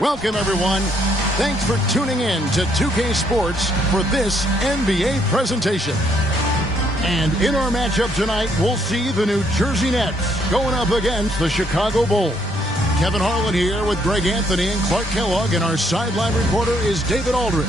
Welcome, everyone. Thanks for tuning in to 2K Sports for this NBA presentation. And in our matchup tonight, we'll see the New Jersey Nets going up against the Chicago Bulls. Kevin Harlan here with Greg Anthony and Clark Kellogg, and our sideline reporter is David Aldridge.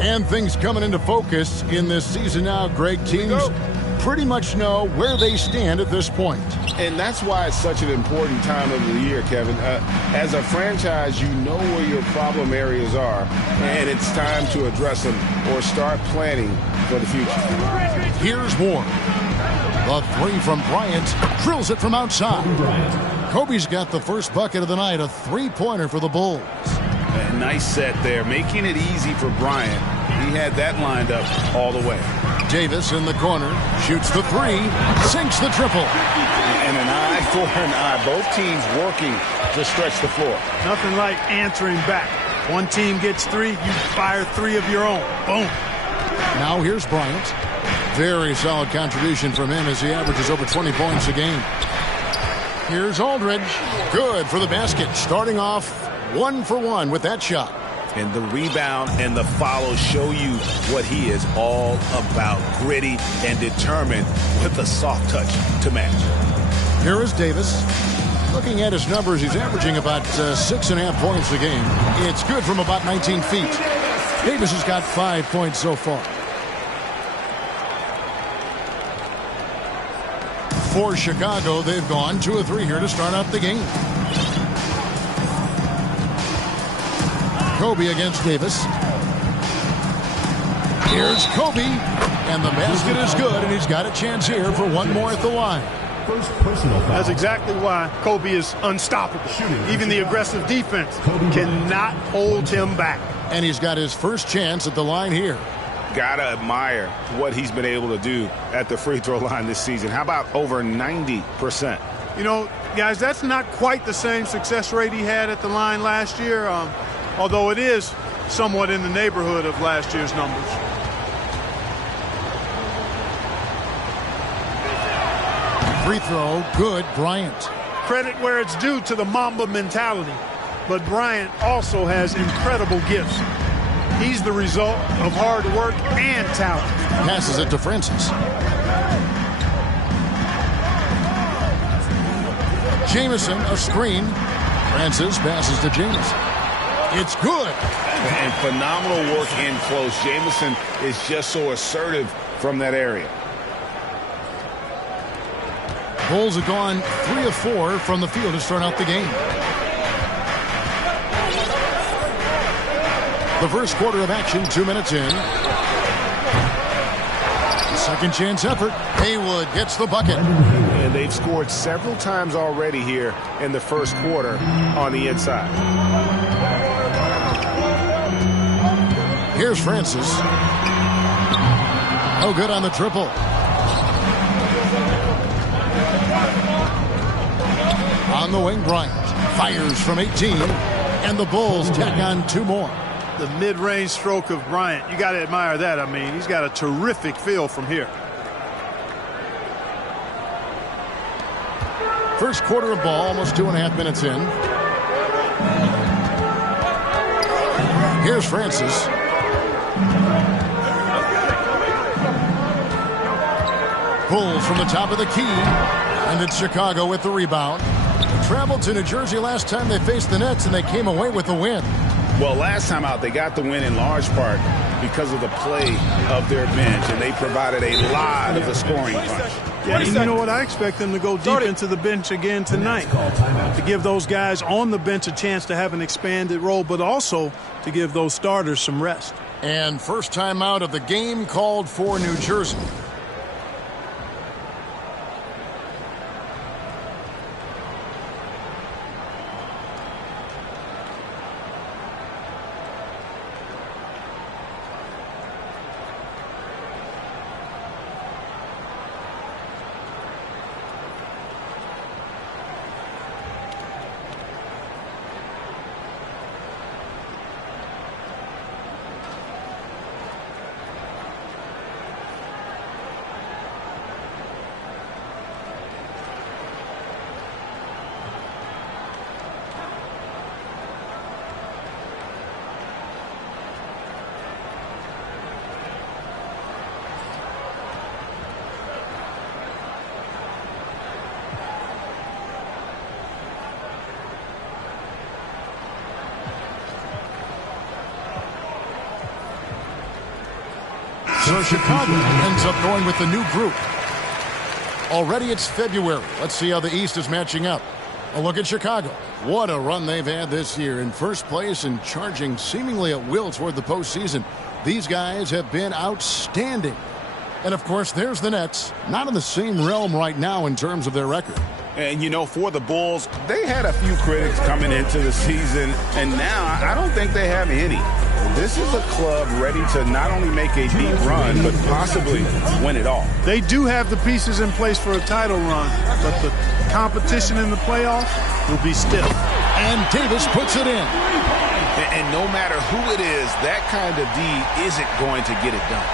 And things coming into focus in this season now, Greg. Teams pretty much know where they stand at this point. And that's why it's such an important time of the year, Kevin. As a franchise, you know where your problem areas are, and it's time to address them or start planning for the future. Here's Ward. The three from Bryant. Drills it from outside. Kobe's got the first bucket of the night, a three-pointer for the Bulls. A nice set there, making it easy for Bryant. He had that lined up all the way. Davis in the corner, shoots the three, sinks the triple. And an eye for an eye. Both teams working to stretch the floor. Nothing like answering back. One team gets three, you fire three of your own. Boom. Now here's Bryant. Very solid contribution from him as he averages over 20 points a game. Here's Aldridge. Good for the basket. Starting off 1 for 1 with that shot. And the rebound and the follow show you what he is all about. Gritty and determined with a soft touch to match. Here is Davis. Looking at his numbers, he's averaging about 6.5 points a game. It's good from about 19 feet. Davis has got 5 points so far. For Chicago, they've gone 2 of 3 here to start out the game. Kobe against Davis. Here's Kobe, and the basket is good, and he's got a chance here for one more at the line. First personal foul. That's exactly why Kobe is unstoppable. Even the aggressive defense cannot hold him back. And he's got his first chance at the line here. Gotta admire what he's been able to do at the free throw line this season. How about over 90%? You know, guys, that's not quite the same success rate he had at the line last year. Although it is somewhat in the neighborhood of last year's numbers. Free throw, good, Bryant. Credit where it's due to the Mamba mentality. But Bryant also has incredible gifts. He's the result of hard work and talent. Passes it to Francis. Jamison, a screen. Francis passes to Jamison. It's good. And phenomenal work in close. Jamison is just so assertive from that area. Bulls have gone 3 of 4 from the field to start out the game. The first quarter of action, 2 minutes in. Second chance effort. Haywood gets the bucket. And they've scored several times already here in the first quarter on the inside. Here's Francis. Oh, good on the triple. On the wing, Bryant fires from 18, and the Bulls tack on 2 more. The mid-range stroke of Bryant, you got to admire that. I mean, he's got a terrific feel from here. First quarter of ball, almost 2.5 minutes in. Here's Francis. Pulls from the top of the key, and it's Chicago with the rebound. Traveled to New Jersey last time they faced the Nets, and they came away with the win. Well, last time out, they got the win in large part because of the play of their bench, and they provided a lot of the scoring punch. Yeah, and you know what? I expect them to go deep into the bench again tonight to give those guys on the bench a chance to have an expanded role, but also to give those starters some rest. And first time out of the game called for New Jersey. So Chicago ends up going with the new group. Already it's February. Let's see how the East is matching up. A look at Chicago. What a run they've had this year. In first place and charging seemingly at will toward the postseason. These guys have been outstanding. And, of course, there's the Nets. Not in the same realm right now in terms of their record. And, you know, for the Bulls, they had a few critics coming into the season, and now I don't think they have any. This is a club ready to not only make a deep run, but possibly win it all. They do have the pieces in place for a title run, but the competition in the playoffs will be stiff. And Davis puts it in. And no matter who it is, that kind of D isn't going to get it done.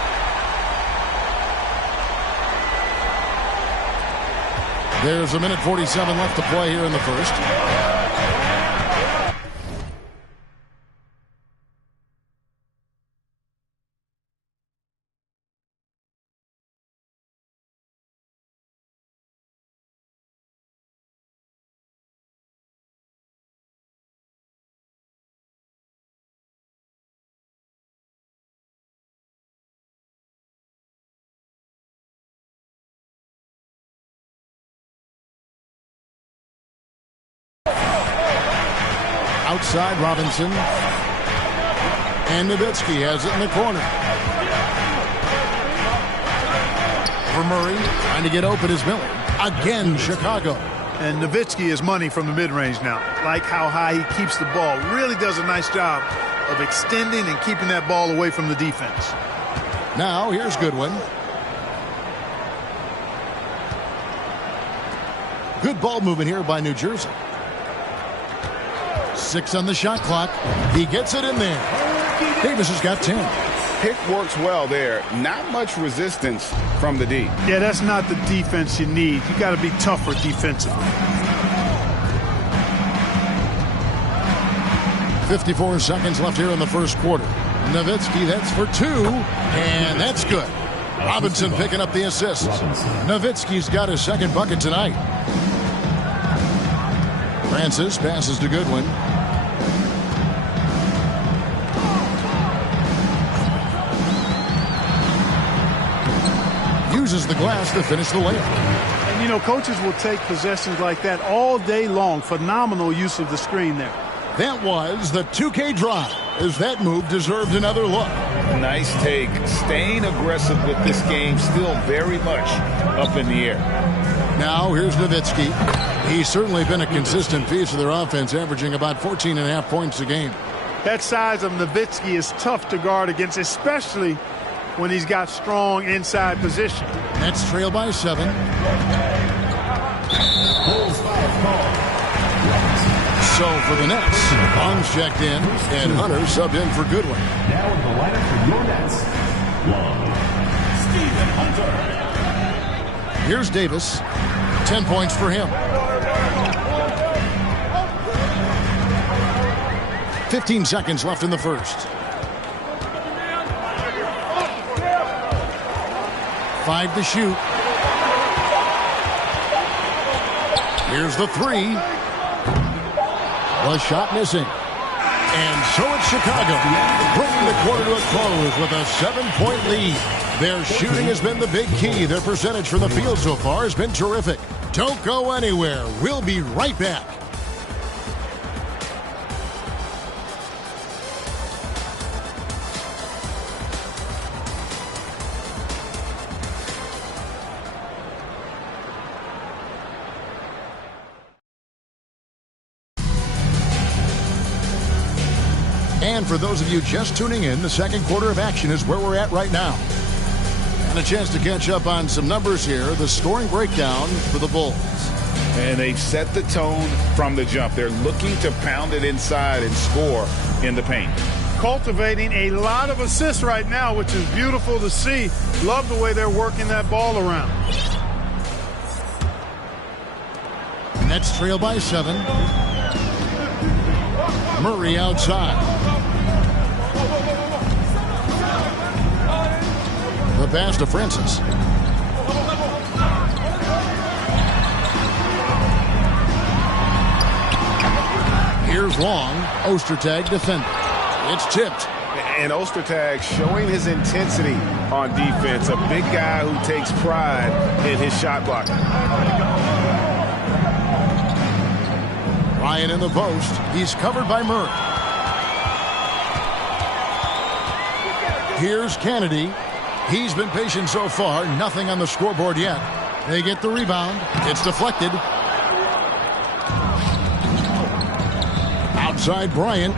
There's a minute 47 left to play here in the first. Outside Robinson. And Nowitzki has it in the corner. For Murray, trying to get open is Miller. Again, Chicago. And Nowitzki is money from the mid-range now. Like how high he keeps the ball. Really does a nice job of extending and keeping that ball away from the defense. Now, here's Goodwin. Good ball movement here by New Jersey. 6 on the shot clock. He gets it in there. Davis has got 10. Pick works well there. Not much resistance from the D. Yeah, that's not the defense you need. You got to be tougher defensively. 54 seconds left here in the first quarter. Nowitzki, that's for 2, and that's good. Robinson picking up the assist. Nowitzki's got his second bucket tonight. Francis passes to Goodwin. Uses the glass to finish the layup. And, you know, coaches will take possessions like that all day long. Phenomenal use of the screen there. That was the 2K drive, as that move deserved another look. Nice take. Staying aggressive with this game, still very much up in the air. Now here's Nowitzki. He's certainly been a consistent piece of their offense, averaging about 14.5 points a game. That size of Nowitzki is tough to guard against, especially when he's got strong inside position. Nets trail by 7. So for the Nets, Bong's checked in, and Hunter subbed in for Goodwin. Now in the lineup for your Nets, Stephen Hunter. Here's Davis. 10 points for him. 15 seconds left in the first. 5 to shoot. Here's the 3. The shot missing. And so it's Chicago, bringing the quarter to a close with a 7-point lead. Their shooting has been the big key. Their percentage from the field so far has been terrific. Don't go anywhere. We'll be right back. And for those of you just tuning in, the second quarter of action is where we're at right now. And a chance to catch up on some numbers here. The scoring breakdown for the Bulls. And they've set the tone from the jump. They're looking to pound it inside and score in the paint. Cultivating a lot of assists right now, which is beautiful to see. Love the way they're working that ball around. Nets trail by 7. Murray outside. The pass to Francis. Here's Long. Ostertag defender. It's tipped. And Ostertag showing his intensity on defense. A big guy who takes pride in his shot blocking. Ryan in the post. He's covered by Murray. Here's Kennedy. He's been patient so far. Nothing on the scoreboard yet. They get the rebound. It's deflected. Outside Bryant.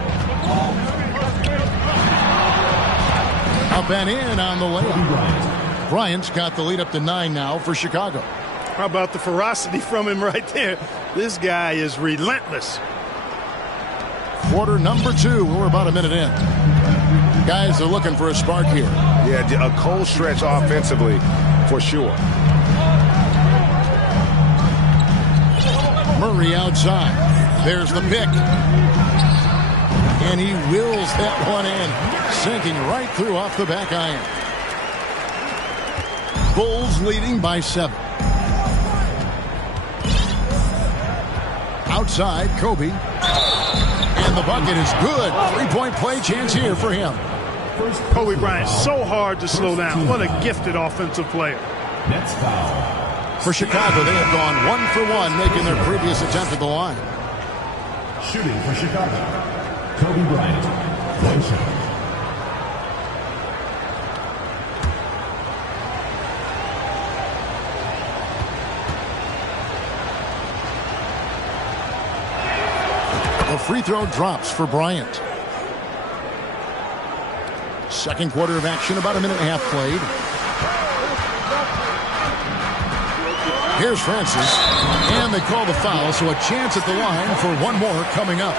Up and in on the layup. Bryant's got the lead up to 9 now for Chicago. How about the ferocity from him right there? This guy is relentless. Quarter number 2. We're about a minute in. Guys are looking for a spark here. Yeah, a cold stretch offensively for sure. Murray outside. There's the pick. And he wills that one in, sinking right through off the back iron. Bulls leading by 7. Outside, Kobe. And the bucket is good. 3-point play chance here for him. Kobe Bryant, so hard to slow down. What a gifted offensive player. Nets foul. For Chicago, they have gone 1 for 1, making their previous attempt at the line. Shooting for Chicago. Kobe Bryant. 1 shot. The free throw drops for Bryant. Second quarter of action, about a minute and a half played. Here's Francis. And they call the foul, so a chance at the line for one more coming up.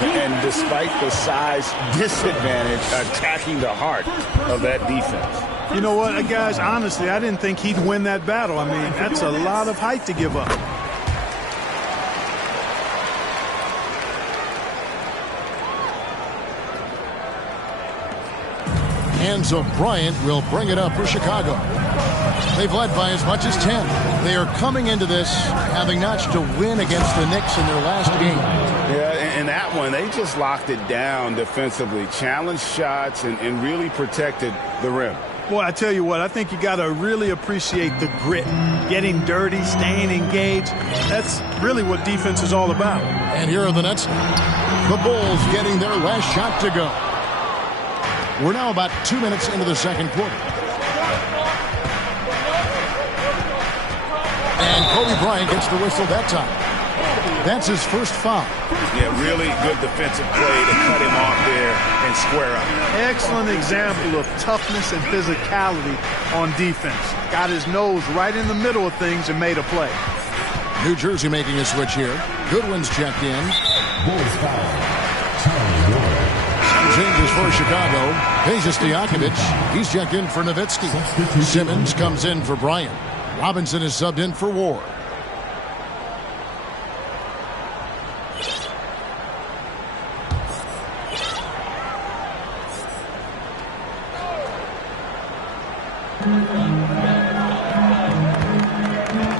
And despite the size disadvantage, attacking the heart of that defense. You know what, guys, honestly, I didn't think he'd win that battle. I mean, that's a lot of height to give up. And so Bryant will bring it up for Chicago. They've led by as much as 10. They are coming into this having notched a win against the Knicks in their last game. Yeah, and that one, they just locked it down defensively, challenged shots, and really protected the rim. Boy, I tell you what, I think you got to really appreciate the grit. Getting dirty, staying engaged. That's really what defense is all about. And here are the Nets. The Bulls getting their last shot to go. We're now about 2 minutes into the second quarter. And Kobe Bryant gets the whistle that time. That's his first foul. Yeah, really good defensive play to cut him off there and square up. Excellent example of toughness and physicality on defense. Got his nose right in the middle of things and made a play. New Jersey making a switch here. Goodwin's checked in. Bulls foul. Changes for Chicago. Peja Stojakovic. He's checked in for Nowitzki. Simmons comes in for Bryant. Robinson is subbed in for Ward.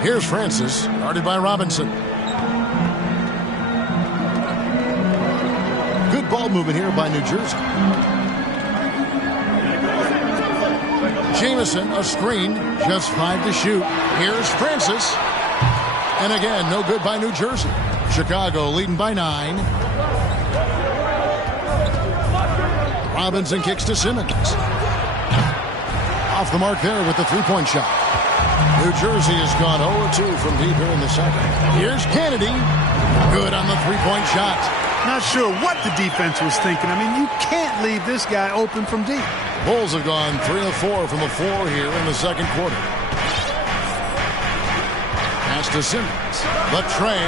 Here's Francis, guarded by Robinson. Good ball ball movement here by New Jersey. Jamison, a screen, just 5 to shoot. Here's Francis. And again, no good by New Jersey. Chicago leading by 9. Robinson kicks to Simmons. Off the mark there with the three-point shot. New Jersey has gone 0-2 from deep here in the second. Here's Kennedy. Good on the three-point shot. Not sure what the defense was thinking. I mean, you can't leave this guy open from deep. Bulls have gone 3 of 4 from the floor here in the second quarter. Pass to Simmons. The tray.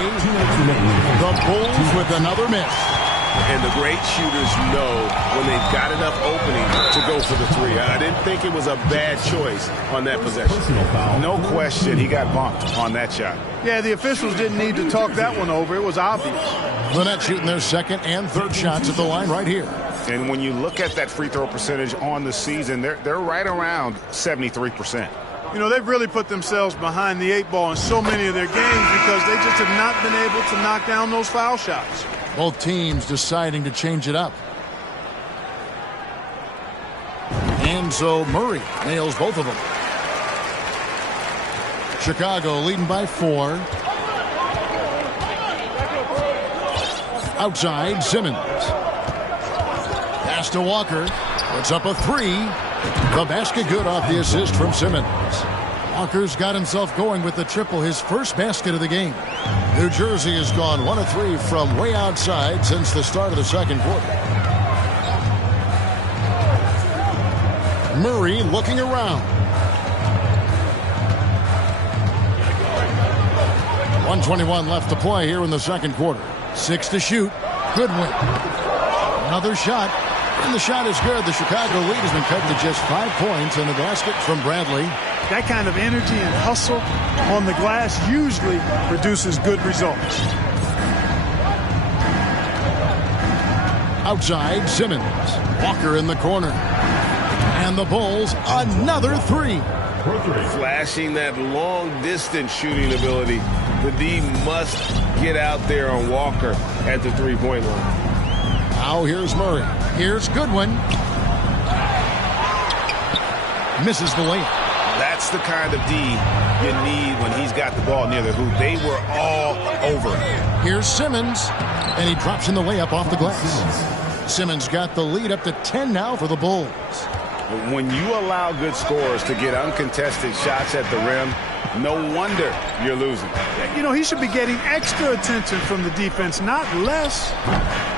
The Bulls with another miss. And the great shooters know when they've got enough opening to go for the three. I didn't think it was a bad choice on that possession. No question he got bumped on that shot. Yeah, the officials didn't need to talk that one over. It was obvious. The Nets shooting their second and third shots at the line right here. And when you look at that free throw percentage on the season, they're right around 73%. You know, they've really put themselves behind the 8 ball in so many of their games because they just have not been able to knock down those foul shots. Both teams deciding to change it up. And so Murray nails both of them. Chicago leading by 4. Outside, Simmons. Pass to Walker. Puts up a 3. The basket good off the assist from Simmons. Walker's got himself going with the triple, his first basket of the game. New Jersey has gone 1 of 3 from way outside since the start of the second quarter. Murray looking around. 1:21 left to play here in the second quarter. 6 to shoot. Goodwin. Another shot. And the shot is good. The Chicago lead has been cut to just 5 points, and the basket from Bradley. That kind of energy and hustle on the glass usually produces good results. Outside, Simmons. Walker in the corner. And the Bulls, another 3. Flashing that long-distance shooting ability. The D must get out there on Walker at the three-point line. Now here's Murray. Here's Goodwin. Misses the layup. That's the kind of D you need when he's got the ball near the hoop. They were all over. Here's Simmons, and he drops in the layup off the glass. Simmons got the lead up to 10 now for the Bulls. When you allow good scorers to get uncontested shots at the rim, no wonder you're losing. You know, he should be getting extra attention from the defense, not less.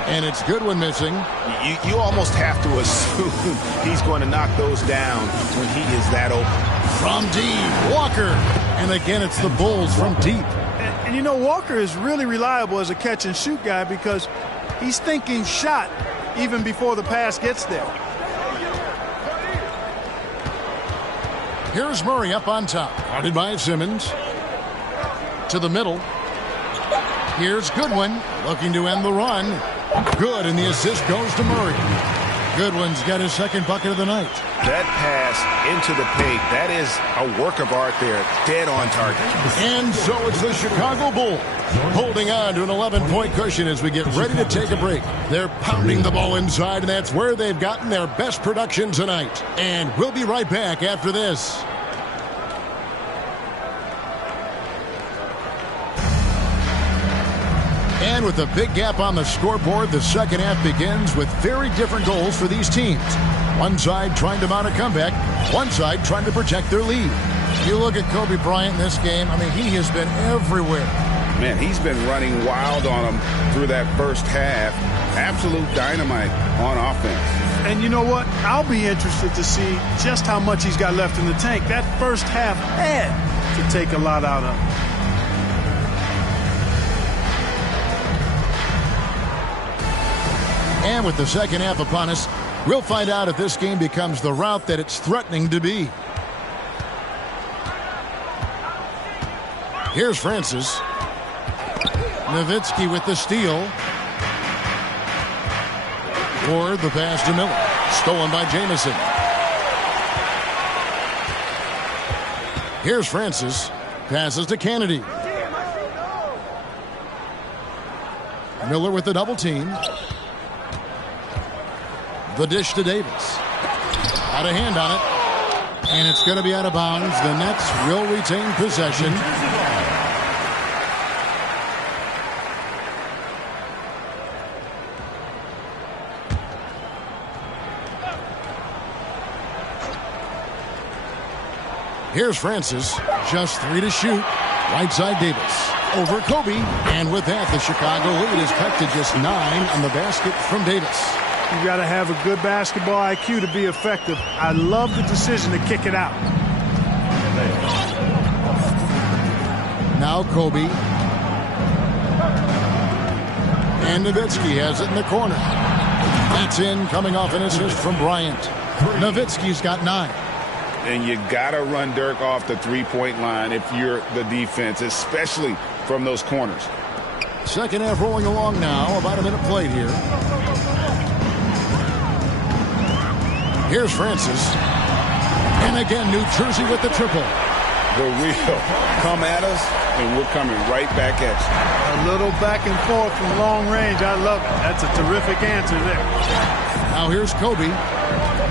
And it's Goodwin missing. You almost have to assume he's going to knock those down when he is that open. From deep, Walker. And again, it's the Bulls from deep. And you know, Walker is really reliable as a catch-and-shoot guy because he's thinking shot even before the pass gets there. Here's Murray up on top. Guarded by Simmons. To the middle. Here's Goodwin looking to end the run. Good, and the assist goes to Murray. Goodwin's got his second bucket of the night. That pass into the paint, that is a work of art there. Dead on target. And so it's the Chicago Bulls holding on to an 11-point cushion as we get ready to take a break. They're pounding the ball inside, and that's where they've gotten their best production tonight. And we'll be right back after this. And with a big gap on the scoreboard, the second half begins with very different goals for these teams. One side trying to mount a comeback, one side trying to protect their lead. You look at Kobe Bryant in this game, I mean, he has been everywhere. Man, he's been running wild on them through that first half. Absolute dynamite on offense. And you know what? I'll be interested to see just how much he's got left in the tank. That first half had to take a lot out of him. And with the second half upon us, we'll find out if this game becomes the rout that it's threatening to be. Here's Francis. Nowitzki with the steal. Or the pass to Miller. Stolen by Jamison. Here's Francis. Passes to Kennedy. Miller with the double team. The dish to Davis. Out of hand on it. And it's going to be out of bounds. The Nets will retain possession. Here's Francis. Just 3 to shoot. Right side Davis. Over Kobe. And with that, the Chicago lead is cut to just 9 on the basket from Davis. You got to have a good basketball IQ to be effective. I love the decision to kick it out. Now Kobe. And Nowitzki has it in the corner. That's in, coming off an assist from Bryant. Nowitzki's got 9. And you got to run Dirk off the three-point line if you're the defense, especially from those corners. Second half rolling along now. About a minute played here. Here's Francis. And again, New Jersey with the triple. The real come at us, and we're coming right back at you. A little back and forth from long range. I love it. That's a terrific answer there. Now here's Kobe.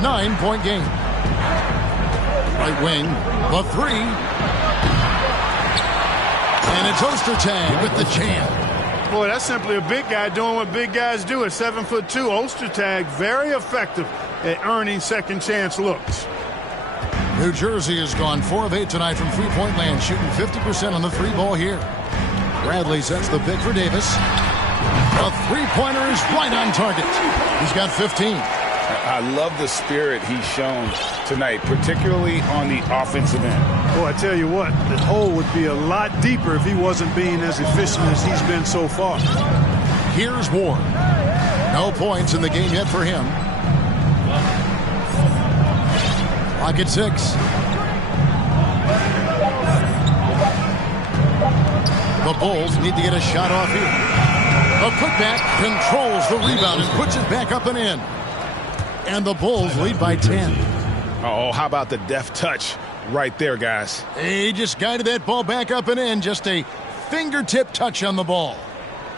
9-point game. Right wing. The 3. And it's Ostertag with the jam. Boy, that's simply a big guy doing what big guys do at 7'2". Ostertag, very effective at earning second chance looks. New Jersey has gone 4 of 8 tonight from three-point land, shooting 50% on the 3-ball here. Bradley sets the pick for Davis. The three-pointer is right on target. He's got 15. I love the spirit he's shown tonight, particularly on the offensive end. Boy, I tell you what, the hole would be a lot deeper if he wasn't being as efficient as he's been so far. Here's Ward. No points in the game yet for him. Clock at 6. The Bulls need to get a shot off here. The putback controls the rebound and puts it back up and in. And the Bulls lead by 10. Oh, how about the deft touch right there, guys? He just guided that ball back up and in. Just a fingertip touch on the ball.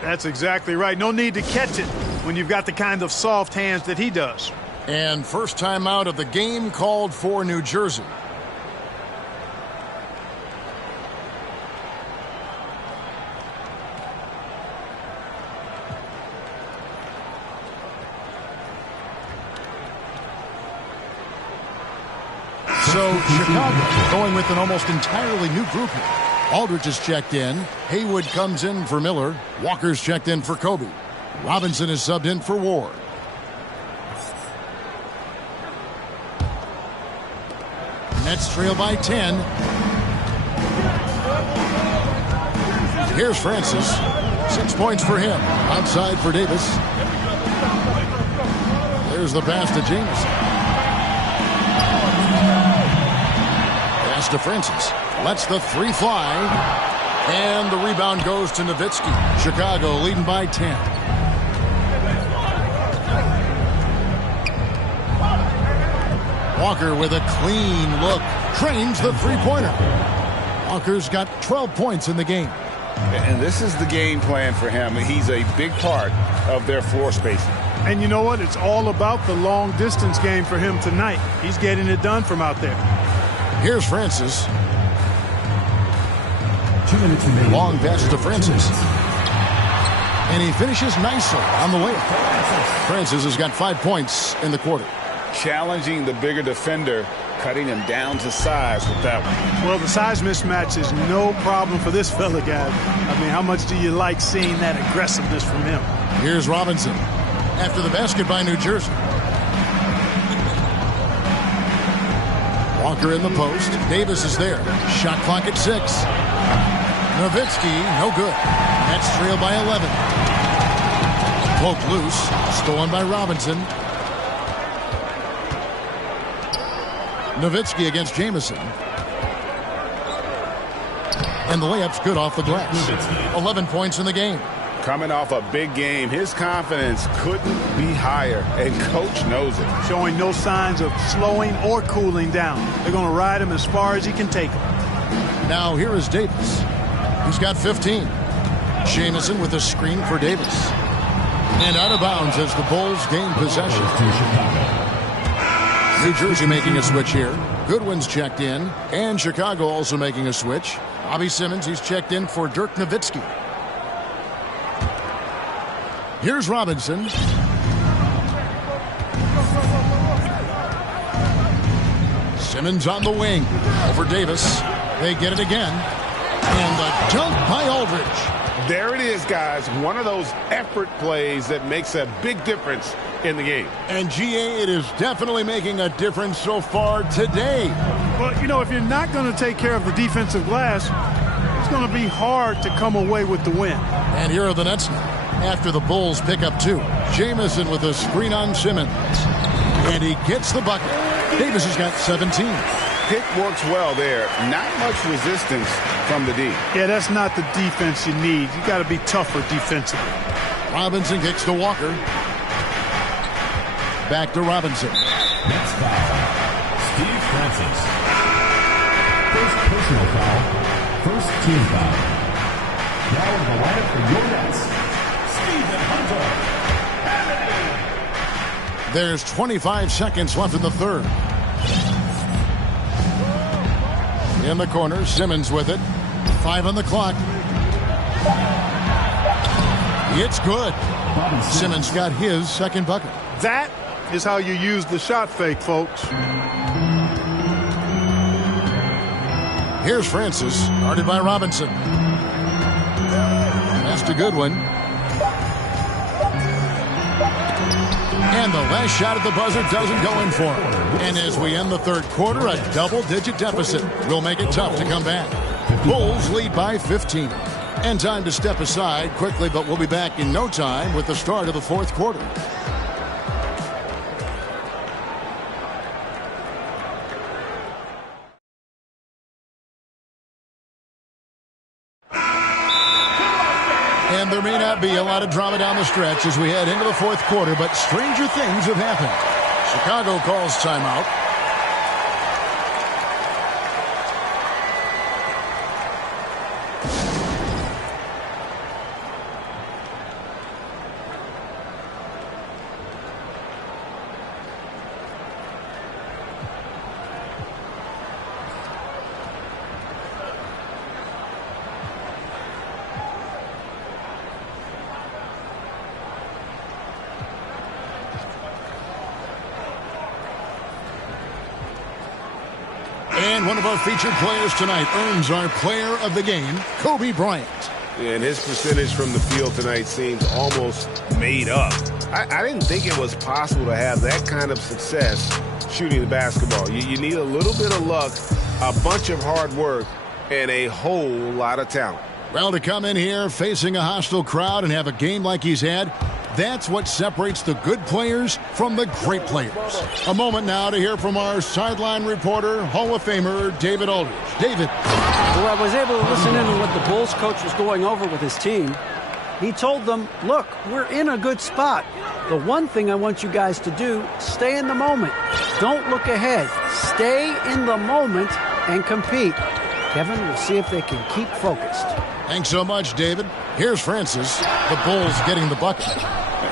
That's exactly right. No need to catch it when you've got the kind of soft hands that he does. And first time out of the game called for New Jersey. So Chicago going with an almost entirely new group here. Aldridge is checked in. Haywood comes in for Miller. Walker's checked in for Kobe. Robinson is subbed in for Ward. Nets trail by 10. Here's Francis. 6 points for him. Outside for Davis. There's the pass to Jameson. Pass to Francis. Lets the 3 fly. And the rebound goes to Nowitzki. Chicago leading by 10. Walker with a clean look. Trains the three-pointer. Walker's got 12 points in the game. And this is the game plan for him. He's a big part of their floor spacing. And you know what? It's all about the long-distance game for him tonight. He's getting it done from out there. Here's Francis. 2 minutes remaining. Long pass to Francis. And he finishes nicely on the layup. Francis has got 5 points in the quarter. Challenging the bigger defender, cutting him down to size with that one. Well, the size mismatch is no problem for this fella, guys. I mean, how much do you like seeing that aggressiveness from him? Here's Robinson. After the basket by New Jersey. Walker in the post. Davis is there. Shot clock at 6. Nowitzki, no good. Nets trail by 11. Poked loose. Stolen by Robinson. Nowitzki against Jameson. And the layup's good off the glass. 11 points in the game. Coming off a big game, his confidence couldn't be higher, and coach knows it. Showing no signs of slowing or cooling down. They're going to ride him as far as he can take him. Now here is Davis. He's got 15. Jameson with a screen for Davis. And out of bounds as the Bulls gain possession. New Jersey making a switch here. Goodwin's checked in. And Chicago also making a switch. Bobby Simmons, he's checked in for Dirk Nowitzki. Here's Robinson. Simmons on the wing. Over Davis. They get it again. And a dunk by Aldridge. There it is, guys. One of those effort plays that makes a big difference in the game. And GA, it is definitely making a difference so far today. Well, you know, if you're not going to take care of the defensive glass, it's going to be hard to come away with the win. And here are the Nets now. After the Bulls pick up 2. Jamison with a screen on Simmons. And he gets the bucket. Davis has got 17. Pick works well there. Not much resistance from the D. Yeah, that's not the defense you need. You got to be tougher defensively. Robinson kicks to Walker. Back to Robinson. Next foul, Steve Francis. First personal foul. First team foul. Now in the lineup for your Nets, Stephen Hunter. There's 25 seconds left in the third. In the corner, Simmons with it. 5 on the clock. It's good. Simmons got his second bucket. That is how you use the shot fake, folks. Here's Francis, guarded by Robinson. That's a good one. And the last shot at the buzzer doesn't go in for him. And as we end the third quarter, a double-digit deficit will make it tough to come back. Bulls lead by 15. And time to step aside quickly, but we'll be back in no time with the start of the fourth quarter. And there may not be a lot of drama down the stretch as we head into the fourth quarter, but stranger things have happened. Chicago calls timeout. And one of our featured players tonight earns our player of the game, Kobe Bryant. And his percentage from the field tonight seems almost made up. I didn't think it was possible to have that kind of success shooting the basketball. You need a little bit of luck, a bunch of hard work, and a whole lot of talent. Well, to come in here facing a hostile crowd and have a game like he's had, that's what separates the good players from the great players. A moment now to hear from our sideline reporter, Hall of Famer David Aldridge. David. Well, I was able to listen in on what the Bulls coach was going over with his team. He told them, look, we're in a good spot. The one thing I want you guys to do, stay in the moment. Don't look ahead. Stay in the moment and compete. Kevin, we'll see if they can keep focused. Thanks so much, David. Here's Francis. The Bulls getting the bucket.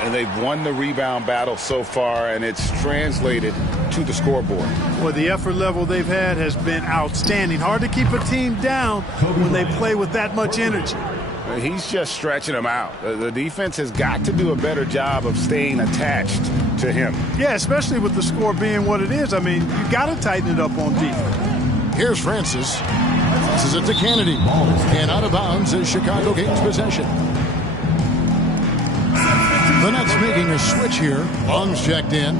And they've won the rebound battle so far, and it's translated to the scoreboard. Well, the effort level they've had has been outstanding. Hard to keep a team down when they play with that much energy. He's just stretching them out. The defense has got to do a better job of staying attached to him. Yeah, especially with the score being what it is. I mean, you got to tighten it up on defense. Here's Francis. This is it to Kennedy. And out of bounds as Chicago gains possession. The Nets making a switch here. Long's checked in.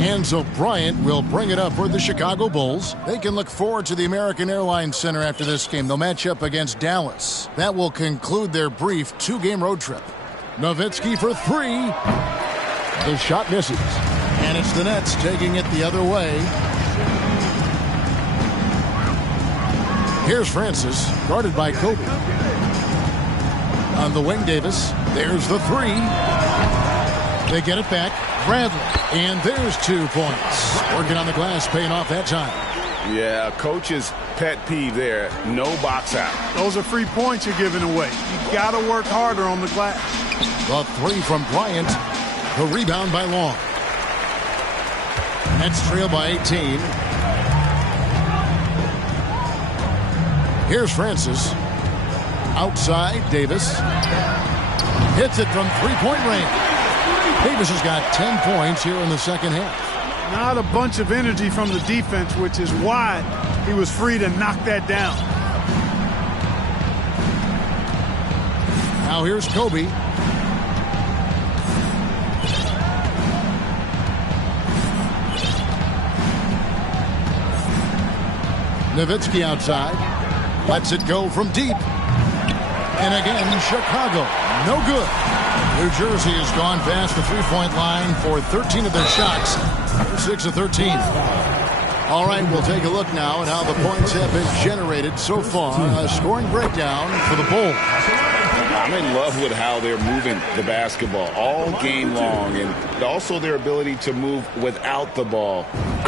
And so Bryant will bring it up for the Chicago Bulls. They can look forward to the American Airlines Center after this game. They'll match up against Dallas. That will conclude their brief 2-game road trip. Nowitzki for 3. The shot misses. And it's the Nets taking it the other way. Here's Francis, guarded by Kobe. On the wing, Davis. There's the 3. They get it back. Bradley. And there's 2 points. Working on the glass, paying off that time. Yeah, coach's pet peeve there. No box out. Those are free points you're giving away. You got to work harder on the glass. The three from Bryant. The rebound by Long. Nets trail by 18. Here's Francis. Outside, Davis. Hits it from three-point range. Davis has got 10 points here in the second half. Not a bunch of energy from the defense, which is why he was free to knock that down. Now here's Kobe. Nowitzki outside. Lets it go from deep. And again, Chicago. No good. New Jersey has gone past the three-point line for 13 of their shots. 6 of 13. All right, we'll take a look now at how the points have been generated so far. A scoring breakdown for the Bulls. I'm in love with how they're moving the basketball all game long, and also their ability to move without the ball.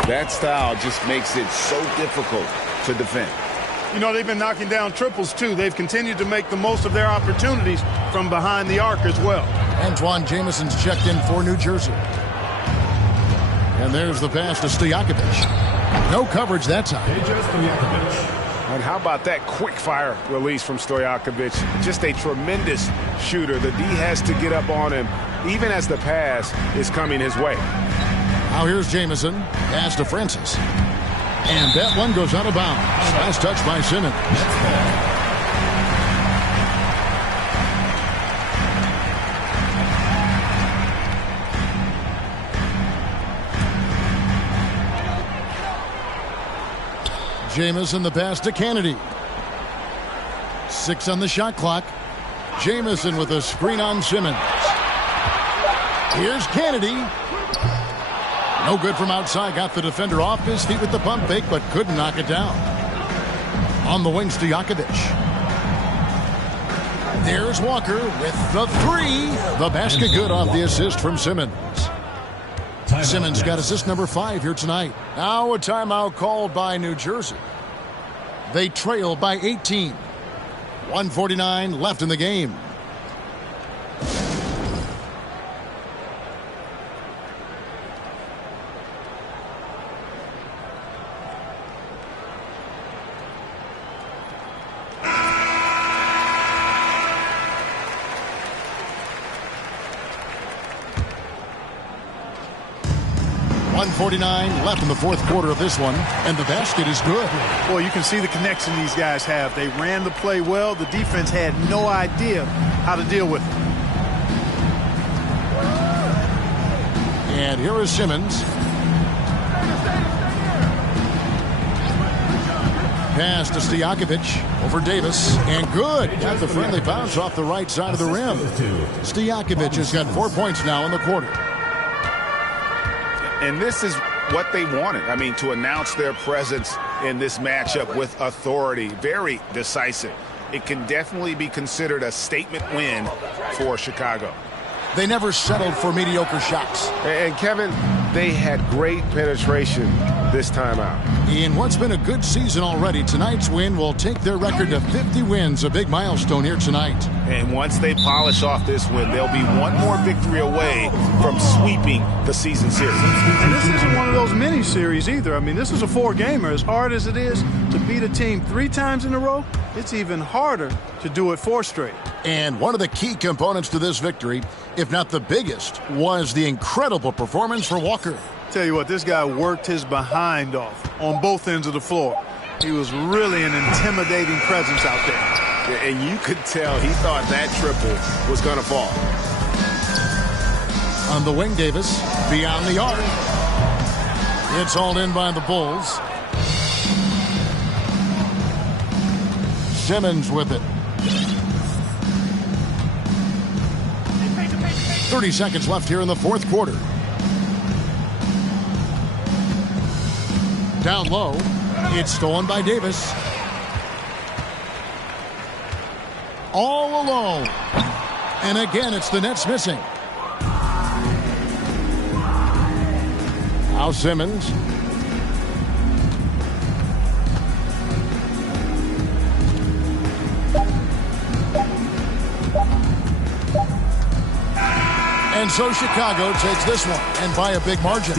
That style just makes it so difficult to defend. You know, they've been knocking down triples, too. They've continued to make the most of their opportunities from behind the arc as well. Antoine Jameson's checked in for New Jersey. And there's the pass to Stojakovic. No coverage that time. And how about that quick fire release from Stojakovic? Just a tremendous shooter. The D has to get up on him, even as the pass is coming his way. Now here's Jameson. Pass to Francis. And that one goes out of bounds. Last touch by Simmons. Jamison the pass to Kennedy. 6 on the shot clock. Jamison with a screen on Simmons. Here's Kennedy. No good from outside. Got the defender off his feet with the pump fake, but couldn't knock it down. On the wing, Stojakovic. There's Walker with the three. The basket good off the assist from Simmons. Simmons got assist number 5 here tonight. Now a timeout called by New Jersey. They trail by 18. 1:49 left in the game. .49 left in the fourth quarter of this one, and the basket is good. Boy, you can see the connection these guys have. They ran the play well. The defense had no idea how to deal with it. And here is Simmons. Pass to Stojakovic over Davis, and good. Got the friendly bounce off the right side of the rim. Stojakovic has got 4 points now in the quarter. And this is what they wanted. I mean, to announce their presence in this matchup with authority. Very decisive. It can definitely be considered a statement win for Chicago. They never settled for mediocre shots. And Kevin, they had great penetration this time out. In what's been a good season already, tonight's win will take their record to 50 wins, a big milestone here tonight. And once they polish off this win, they'll be one more victory away from sweeping the season series. And this isn't one of those mini series either. I mean, this is a 4-gamer. As hard as it is to beat a team 3 times in a row, it's even harder to do it 4 straight. And one of the key components to this victory, if not the biggest, was the incredible performance for Walker. Tell you what, this guy worked his behind off on both ends of the floor. He was really an intimidating presence out there. And you could tell he thought that triple was going to fall. On the wing, Davis, beyond the arc. It's hauled in by the Bulls. Simmons with it. 30 seconds left here in the fourth quarter. Down low. It's stolen by Davis. All alone. And again, it's the Nets missing. Now Simmons. And so Chicago takes this one, and by a big margin.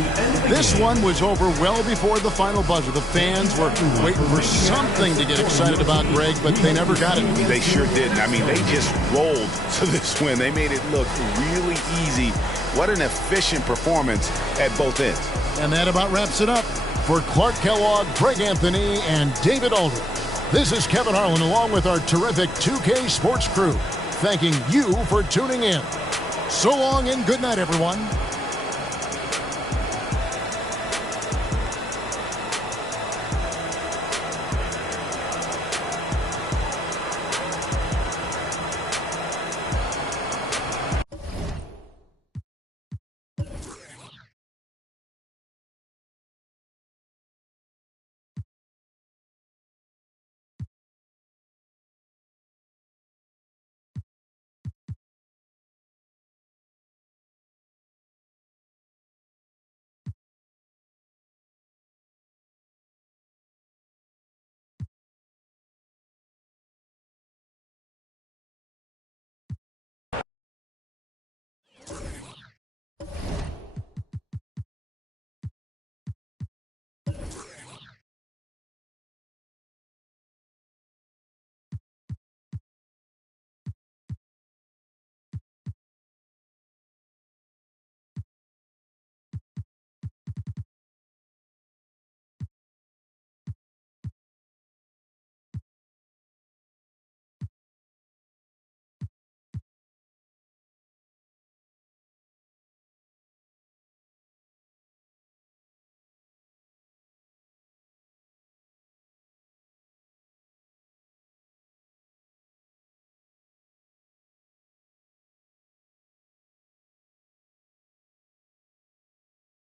This one was over well before the final buzzer. The fans were waiting for something to get excited about, Greg, but they never got it. They sure didn't. I mean, they just rolled to this win. They made it look really easy. What an efficient performance at both ends. And that about wraps it up. For Clark Kellogg, Greg Anthony, and David Aldridge, this is Kevin Harlan along with our terrific 2K Sports crew, thanking you for tuning in. So long and good night, everyone.